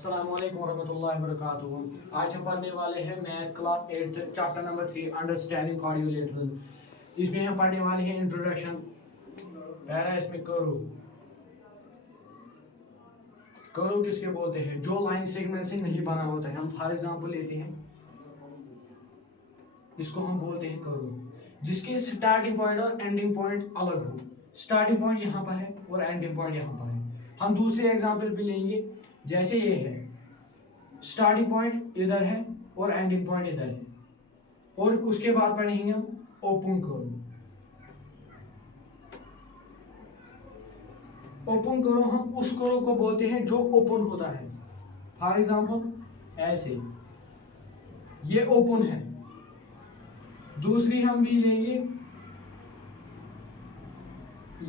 अस्सलामुअलैकुम वरहमतुल्लाहि वबरकातुहू। आज हम पढ़ने वाले हैं math class 8 chapter number 3 understanding coordinators. इसमें हम पढ़ने वाले हैं इंट्रोडक्शन। पहला इसमें करो। करो किसके बोलते हैं? जो लाइन सेगमेंट से नहीं बना होता है। हम फॉर एग्जांपल लेते हैं, इसको हम बोलते हैं करो, जिसके स्टार्टिंग पॉइंट और एंडिंग पॉइंट अलग हो। स्टार्टिंग पॉइंट यहाँ पर है और एंडिंग पॉइंट यहाँ पर है। हम दूसरे एग्जाम्पल भी लेंगे, जैसे ये है, स्टार्टिंग पॉइंट इधर है और एंडिंग पॉइंट इधर है। और उसके बाद पढ़ेंगे हम ओपन करो। ओपन करो हम उस करो को बोलते हैं जो ओपन होता है। फॉर एग्जांपल ऐसे, ये ओपन है। दूसरी हम भी लेंगे,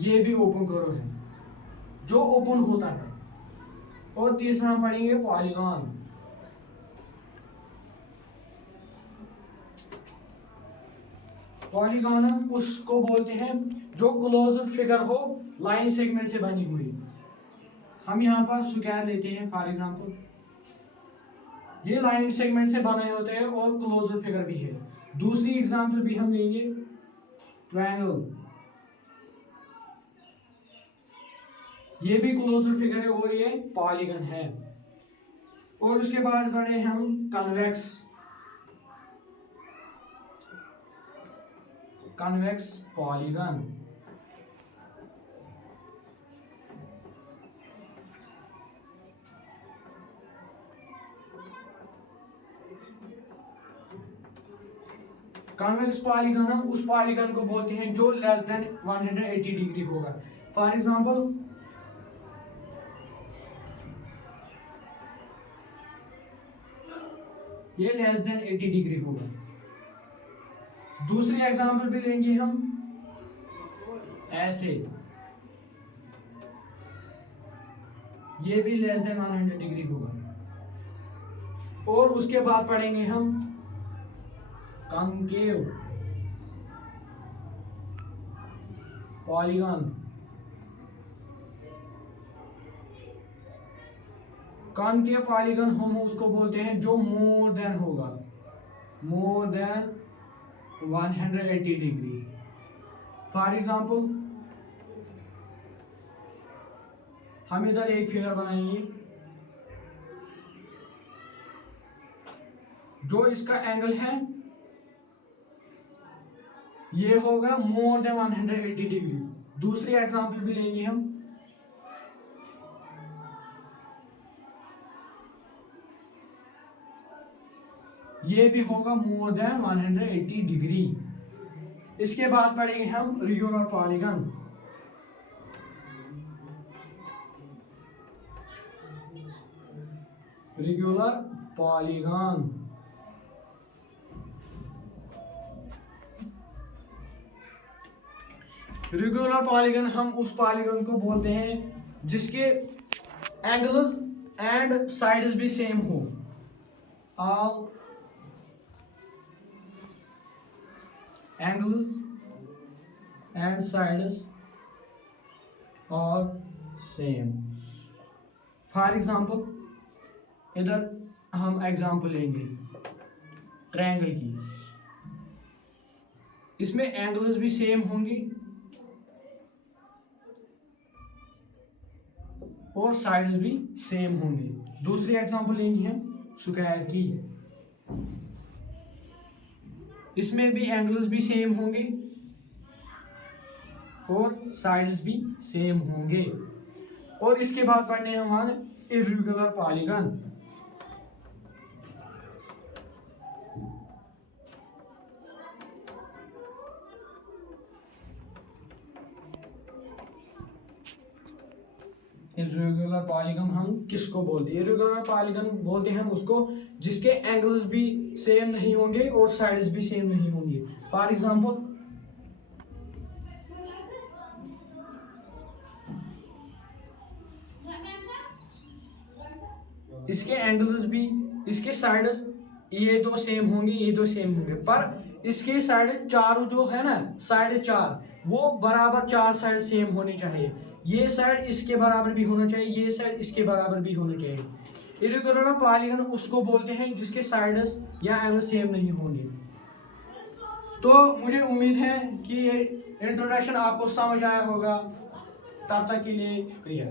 ये भी ओपन करो है जो ओपन होता है। और तीसरा हम पढ़ेंगे पॉलीगॉन। पॉलीगॉन हम उसको बोलते हैं जो क्लोज्ड फिगर हो, लाइन सेगमेंट से बनी हुई। हम यहाँ पर स्क्वायर लेते हैं फॉर एग्जांपल, ये लाइन सेगमेंट से बने होते हैं और क्लोज्ड फिगर भी है। दूसरी एग्जांपल भी हम लेंगे ट्रायंगल, ये भी क्लोज्ड फिगर है और ये पॉलीगन है। और उसके बाद पढ़े हम convex. Convex polygon, convex polygon हम उस पॉलीगन को बोलते हैं जो लेस देन 180 डिग्री होगा। फॉर एग्जांपल ये लेस देन 80 डिग्री होगा। दूसरी एग्जांपल भी लेंगे हम ऐसे, ये भी लेस देन 100 डिग्री होगा। और उसके बाद पढ़ेंगे हम कॉन्केव पॉलीगन। कॉन्केव पॉलीगन हम उसको बोलते हैं जो मोर देन होगा, more than 180 degree. For example हम इधर एक फिगर बनाएंगे, जो इसका एंगल है ये होगा मोर देन 180 डिग्री। दूसरी एग्जांपल भी लेंगे हम, ये भी होगा मोर देन 180 डिग्री। इसके बाद पढ़ेंगे हम regular polygon. Regular polygon regular polygon हम उस पॉलीगन को बोलते हैं जिसके एंगल्स एंड साइड्स भी सेम हो। All angles and sides are same। For example इधर हम एग्जाम्पल लेंगे ट्रायंगल की, इसमें एंगल्स भी सेम होंगी और साइड्स भी सेम होंगे। दूसरी एग्जाम्पल लेंगे हम स्क्वायर की, इसमें भी एंगल्स भी सेम होंगे और साइड्स भी सेम होंगे। और इसके बाद पढ़ने हमारे इर्रेगुलर पॉलीगन। इर्रेगुलर पॉलीगन हम किसको बोलते हैं? इर्रेगुलर पॉलीगन बोलते हैं हम उसको जिसके एंगल्स भी सेम नहीं होंगे और साइड्स भी सेम नहीं होंगे। फॉर एग्जांपल इसके एंगल्स भी, इसके साइड्स ये दो सेम होंगे, ये दो सेम होंगे, पर इसके साइड चारों जो है ना, साइड चार, वो बराबर चार साइड सेम होनी चाहिए। ये साइड इसके बराबर भी होना चाहिए, ये साइड इसके बराबर भी होना चाहिए। इरेगुलर पॉलीगन उसको बोलते हैं जिसके साइड्स या एंगल सेम नहीं होंगे। तो मुझे उम्मीद है कि ये इंट्रोडक्शन आपको समझ आया होगा। तब तक के लिए शुक्रिया।